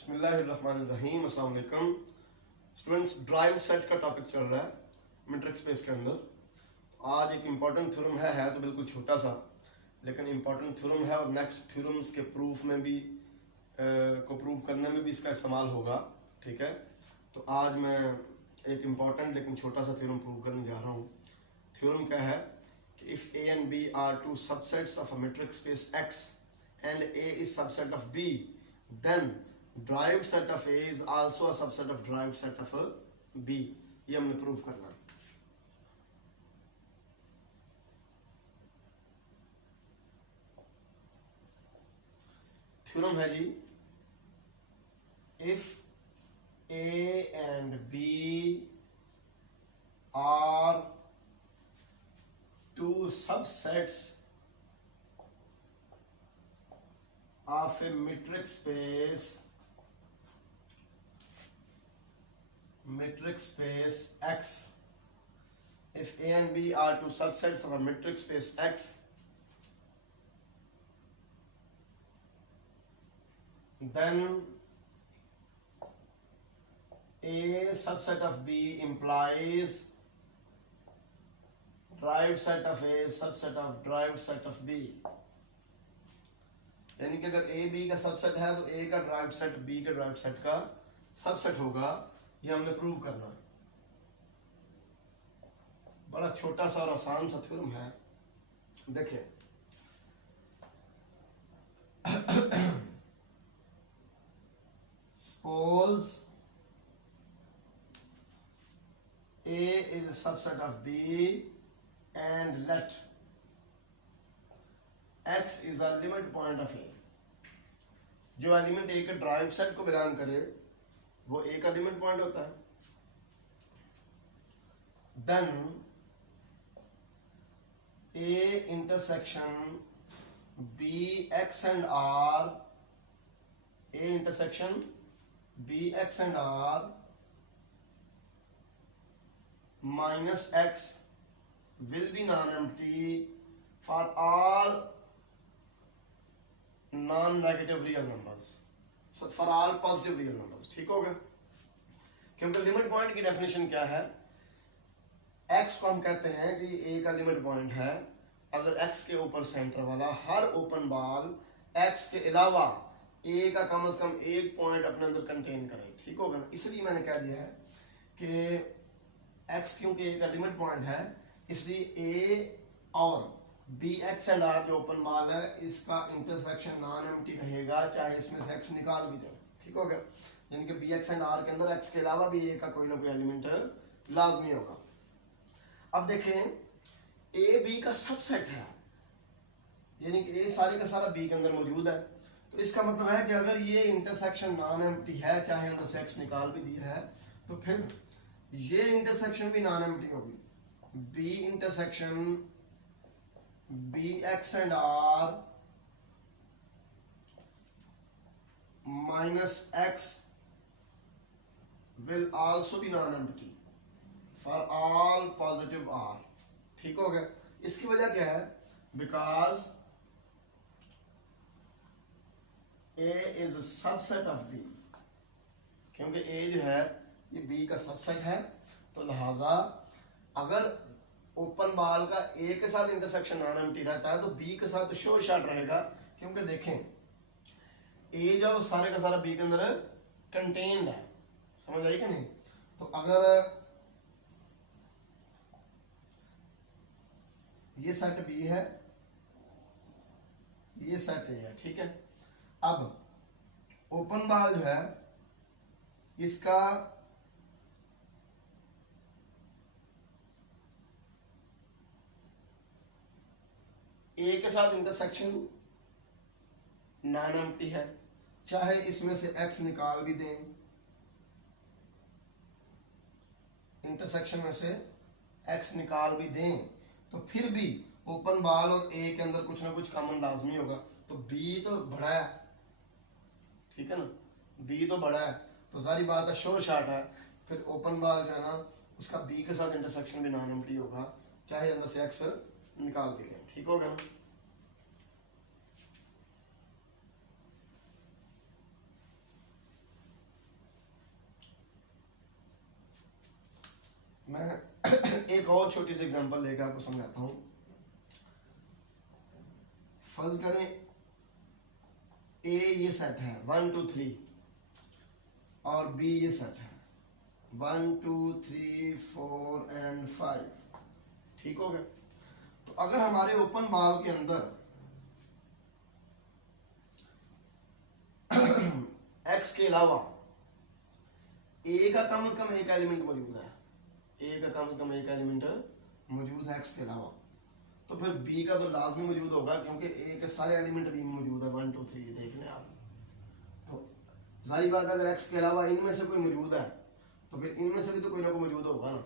बिस्मिल्लाहिर्रहमानिर्रहीम। अस्सलाम वालेकुम स्टूडेंट्स, ड्राइव सेट का टॉपिक चल रहा है मीट्रिक स्पेस के अंदर। आज एक इम्पॉर्टेंट थ्योरम है तो बिल्कुल छोटा सा, लेकिन इम्पॉर्टेंट थ्योरम है और नेक्स्ट थ्योरम्स के प्रूफ में भी को प्रूव करने में भी इसका इस्तेमाल होगा। ठीक है, तो आज मैं एक इम्पॉर्टेंट लेकिन छोटा सा थ्योरम प्रूव करने जा रहा हूँ। थ्योरम क्या है कि if A and B are two subsets of a metric space X and A is subset of B, then derived set of A is also a subset of derived set of B। ये हमने prove करना है। Theorem है जी, if A and B are two subsets of a metric space X, if A and B are two subsets of a metric space X, then A subset of B implies derived set of A subset of derived set of B। यानी कि अगर A B का subset है तो ए का drive set B के derived set का subset होगा। ये हमने प्रूव करना है। बड़ा छोटा सा और आसान सा थ्योरम है। देखिए, suppose A is subset of B and let x is a limit point of A। जो एलिमेंट A के ड्राइव सेट को बिलोंग करे वो A का लिमिट पॉइंट होता है। Then A intersection B x and R, A intersection B x and R minus x will be non-empty for all non negative real numbers, for all positive real numbers. ठीक होगा, क्योंकि limit point की definition क्या है? x को हम कहते हैं कि a का लिमिट पॉइंट है अगर x के ऊपर सेंटर वाला हर ओपन बॉल x के अलावा a का कम से कम एक पॉइंट अपने अंदर कंटेन करे। ठीक होगा ना, इसलिए मैंने कह दिया है कि x क्योंकि a का लिमिट पॉइंट है इसलिए a और बी एक्स एंड आर जो ओपन बॉल है इसका इंटरसेक्शन नॉन एम्प्टी रहेगा, चाहे इसमें से एक्स निकाल भी दें। ठीक हो गया, यानी कि बी एक्स एंड आर के अंदर एक्स के अलावा भी ए का कोई ना कोई एलिमेंट लाजमी होगा। अब देखें, ए बी का सबसेट है, यानी कि ए सारे का सारा बी के अंदर मौजूद है। तो इसका मतलब है कि अगर ये इंटरसेक्शन नॉन एम्प्टी है, चाहे अंदर से एक्स निकाल भी दिया है, तो फिर ये इंटरसेक्शन भी नॉन एम्प्टी होगी। B intersection B x and r minus x will also be non empty for all positive r. ठीक हो गया, इसकी वजह क्या है? Because A is subset of B, क्योंकि ए जो है ये बी का सबसेट है, तो लिहाजा अगर ओपन बॉल का ए के साथ इंटरसेक्शन नॉन एम्प्टी रहता है तो बी के साथ तो शोर शॉट रहेगा, क्योंकि देखें ए जब सारे का सारा बी के अंदर कंटेन्ड है, समझ आई कि नहीं? तो अगर ये सेट बी है, ये सेट ए है, ठीक है। अब ओपन बॉल जो है इसका ए के साथ इंटरसेक्शन नॉन एम्प्टी है, चाहे इसमें से एक्स निकाल भी दें, इंटरसेक्शन में से एक्स निकाल भी दें, तो फिर भी ओपन बॉल और ए के अंदर कुछ ना कुछ कॉमन लाजमी होगा। तो बी तो बड़ा है, ठीक है ना, बी तो बड़ा है, तो सारी बात है शोर शॉट है, फिर ओपन बॉल जो है ना उसका बी के साथ इंटरसेक्शन भी नॉन एम्प्टी होगा, चाहे अंदर से एक्स निकाल भी लें। ठीक होगा ना? मैं एक और छोटी सी एग्जांपल लेकर आपको समझाता हूँ। फर्ज करें ए ये सेट है 1 2 3 और बी ये सेट है 1 2 3 4 एंड 5, ठीक हो गया। तो अगर हमारे ओपन बॉल के अंदर एक्स के अलावा ए का कम से कम एक एलिमेंट मौजूद है, ए का कम से कम एक एलिमेंट मौजूद है एक्स के अलावा, तो फिर बी का तो लाजमी मौजूद होगा, क्योंकि ए के सारे एलिमेंट बी में मौजूद है 1 2 3 देख लें आप। तो सारी बात अगर एक्स के अलावा इनमें से कोई मौजूद है तो फिर इनमें से भी तो कोई ना कोई मौजूद होगा ना।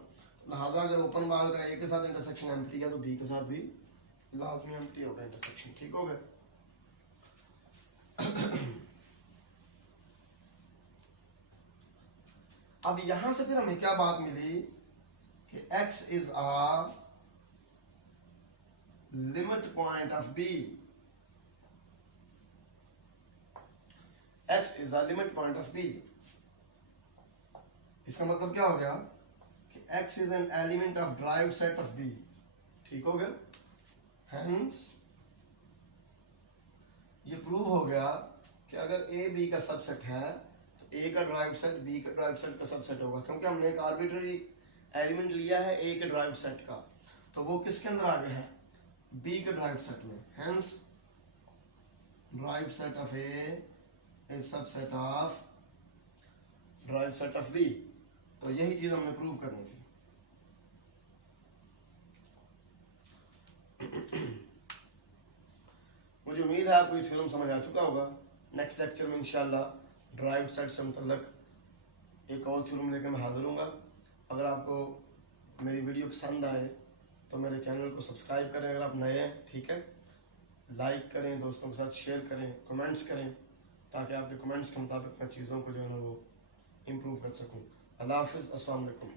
लिहाजा अगर ओपन बॉल का ए के साथ इंटरसेक्शन एम्प्टी है तो बी के साथ भी लाजमी एम्प्टी होगा इंटरसेक्शन, ठीक हो गया। अब यहां से फिर हमें क्या बात मिली कि x is a limit point of b, x is a limit point of b। इसका मतलब क्या हो गया कि x is an element of drive set of b, ठीक हो गया। हेंस ये प्रूव हो गया कि अगर a b का सबसेट है तो a का ड्राइव सेट b का ड्राइव सेट का सबसेट होगा, क्योंकि हमने एक आर्बिट्ररी एलिमेंट लिया है a के ड्राइव सेट का, तो वो किसके अंदर आ गया है b के ड्राइव सेट में। Hence drive set of a is subset of drive set of b। तो यही चीज हमने प्रूव करनी थी। मुझे उम्मीद है आपको ये थ्योरम समझ आ चुका होगा। नेक्स्ट लेक्चर में इंशाल्लाह ड्राइव सेट से मुतल्लक एक और थ्योरम लेकर मैं हाजिर हूँगा। अगर आपको मेरी वीडियो पसंद आए तो मेरे चैनल को सब्सक्राइब करें अगर आप नए हैं, ठीक है। लाइक करें, दोस्तों के साथ शेयर करें, कमेंट्स करें, ताकि आपके कमेंट्स के मुताबिक मैं चीज़ों को जो है वो इम्प्रूव कर सकूँ। अल्लाह हाफिज़, अस्सलाम वालेकुम।